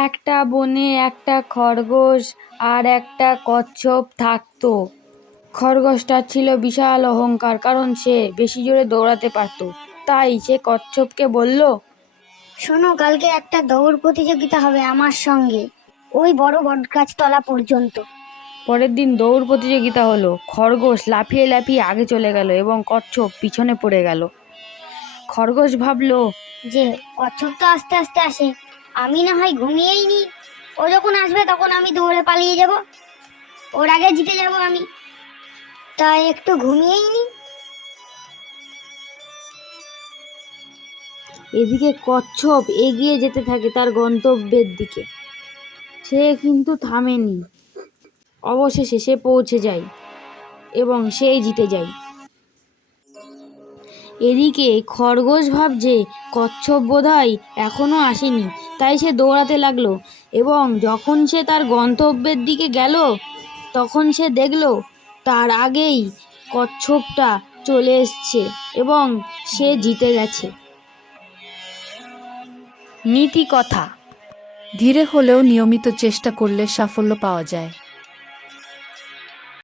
একটা বনে একটা খরগোশ আর একটা কচ্ছপ থাকতো। খরগোশটার ছিল বিশাল অহংকার, কারণ সে বেশি জোরে দৌড়াতে পারতো। তাই সে কচ্ছপকে বলল, শোনো, কালকে একটা দৌড় প্রতিযোগিতা হবে আমার সঙ্গে, ওই বড় বটগাছ তলা পর্যন্ত। পরের দিন দৌড় প্রতিযোগিতা হলো। খরগোশ লাফিয়ে লাফিয়ে আগে চলে গেল এবং কচ্ছপ পিছনে পড়ে গেল। খরগোশ ভাবলো, যে কচ্ছপ তো আস্তে আস্তে আসে, আমি না হয় ঘুমিয়েই নি, ও যখন আসবে তখন আমি দৌড়ে পালিয়ে যাব, ওর আগে জিতে যাব আমি, তাই একটু ঘুমিয়েই নি। এদিকে কচ্ছপ এগিয়ে যেতে থাকে তার গন্তব্যের দিকে। সে কিন্তু থামেনি। অবশেষে সে পৌঁছে যায় এবং সেই জিতে যায়। এদিকে খরগোশ ভাবছে কচ্ছপ বোধহয় এখনো আসেনি, তাই সে দৌড়াতে লাগলো এবং যখন সে তার গন্তব্যের দিকে গেল তখন সে দেখলো তার আগেই কচ্ছপটা চলে এসছে এবং সে জিতে গেছে। নীতি কথা: ধীরে হলেও নিয়মিত চেষ্টা করলে সাফল্য পাওয়া যায়।